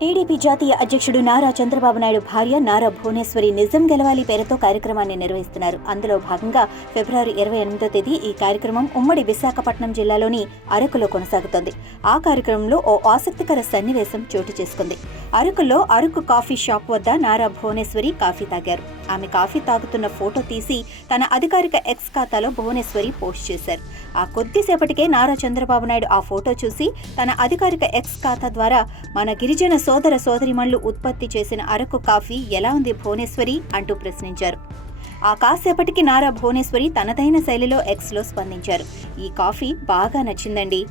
TDP జాతీయ అధ్యక్షుడు నారా చంద్రబాబు నాయుడు భార్య నారా భువనేశ్వరి నిజం గెలవాలి పేరుతో కార్యక్రమాన్ని నిర్వహిస్తున్నారు. అందులో భాగంగా ఫిబ్రవరి 28వ తేదీ ఈ కార్యక్రమం ఉమ్మడి విశాఖపట్నం జిల్లాలోని అరకులో కొనసాగుతోంది. ఆ కార్యక్రమంలో ఓ ఆసక్తికర సన్నివేశం చోటు చేసుకుంది. అరకులో అరకు కాఫీ షాప్ వద్ద నారా భువనేశ్వరి కాఫీ తాగారు. ఆమె కాఫీ తాగుతున్న ఫోటో తీసి తన అధికారిక ఎక్స్ ఖాతాలో భువనేశ్వరి పోస్ట్ చేశారు. ఆ కొద్దిసేపటికే నారా చంద్రబాబు నాయుడు ఆ ఫోటో చూసి తన అధికారిక ఎక్స్ ఖాతా ద్వారా మన గిరిజన సోదర సోదరిమణులు ఉత్పత్తి చేసిన అరకు కాఫీ ఎలా ఉంది భువనేశ్వరి అంటూ ప్రశ్నించారు. ఆ కాసేపటికి నారా భువనేశ్వరి తనదైన శైలిలో ఎక్స్లో స్పందించారు. ఈ కాఫీ బాగా నచ్చిందండి.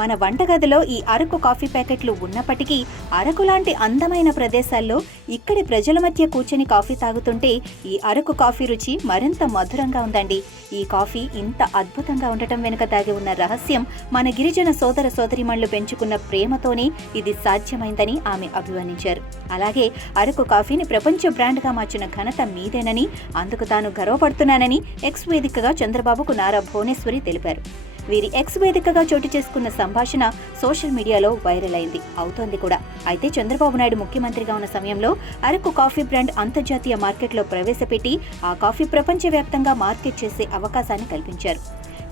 మన వంటగదిలో ఈ అరకు కాఫీ ప్యాకెట్లు ఉన్నప్పటికీ అరకు లాంటి అందమైన ప్రదేశాల్లో ఇక్కడి ప్రజల మధ్య కూర్చొని కాఫీ తాగుతుంటే ఈ అరకు కాఫీ రుచి మరింత మధురంగా ఉందండి. ఈ కాఫీ ఇంత అద్భుతంగా ఉండటం వెనుక దాగి ఉన్న రహస్యం మన గిరిజన సోదర సోదరిమణులు పెంచుకున్న ప్రేమతోనే ఇది సాధ్యమైందని ఆమె అభివర్ణించారు. అలాగే అరకు కాఫీని ప్రపంచ బ్రాండ్గా మార్చిన ఘనత మీదేనని, అందుకు తాను గర్వపడుతున్నానని ఎక్స్ వేదికగా చంద్రబాబుకు నారా భువనేశ్వరి తెలిపారు. వీరి ఎక్స్ వేదికగా చోటు చేసుకున్న సంభాషణ సోషల్ మీడియాలో వైరల్ అవుతోంది కూడా. అయితే చంద్రబాబు నాయుడు ముఖ్యమంత్రిగా ఉన్న సమయంలో అరకు కాఫీ బ్రాండ్ అంతర్జాతీయ మార్కెట్లో ప్రవేశపెట్టి ఆ కాఫీ ప్రపంచవ్యాప్తంగా మార్కెట్ చేసే అవకాశాన్ని కల్పించారు.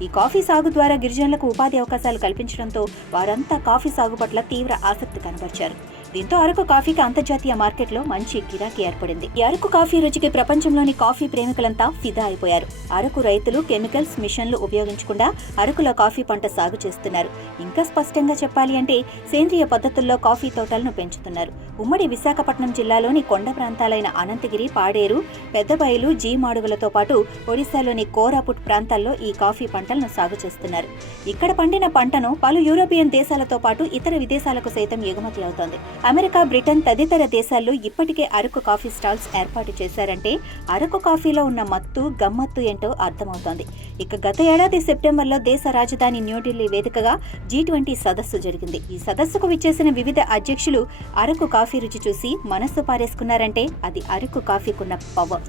ఈ కాఫీ సాగు ద్వారా గిరిజనులకు ఉపాధి అవకాశాలు కల్పించడంతో వారంతా కాఫీ సాగు పట్ల తీవ్ర ఆసక్తి కనబరిచారు. దీంతో అరకు కాఫీకి అంతర్జాతీయ మార్కెట్లో మంచి గిరాకీ ఏర్పడింది. ఈ అరకు కాఫీ రుచికి ప్రపంచంలోని కాఫీ ప్రేమికులంతా ఫిదా అయిపోయారు. అరకు రైతులు కెమికల్స్ మిషన్లు ఉపయోగించకుండా అరకులో కాఫీ పంట సాగు చేస్తున్నారు. ఇంకా స్పష్టంగా చెప్పాలి అంటే సేంద్రియ పద్ధతుల్లో కాఫీ తోటలను పెంచుతున్నారు. ఉమ్మడి విశాఖపట్నం జిల్లాలోని కొండ ప్రాంతాలైన అనంతగిరి, పాడేరు, పెద్దబయలు, జీమాడుగులతో పాటు ఒడిశాలోని కోరాపుట్ ప్రాంతాల్లో ఈ కాఫీ పంటలను సాగు చేస్తున్నారు. ఇక్కడ పండిన పంటను పలు యూరోపియన్ దేశాలతో పాటు ఇతర విదేశాలకు సైతం ఎగుమతి అవుతోంది. అమెరికా, బ్రిటన్ తదితర దేశాల్లో ఇప్పటికే అరకు కాఫీ స్టాల్స్ ఏర్పాటు చేశారంటే అరకు కాఫీలో ఉన్న మత్తు, గమ్మత్తు ఏంటో అర్థమవుతోంది. ఇక గత ఏడాది సెప్టెంబర్లో దేశ రాజధాని న్యూఢిల్లీ వేదికగా G20 సదస్సు జరిగింది. ఈ సదస్సుకు విచ్చేసిన వివిధ అధ్యక్షులు అరకు కాఫీ రుచి చూసి మనస్సు పారేసుకున్నారంటే అది అరకు కాఫీకున్న పవర్.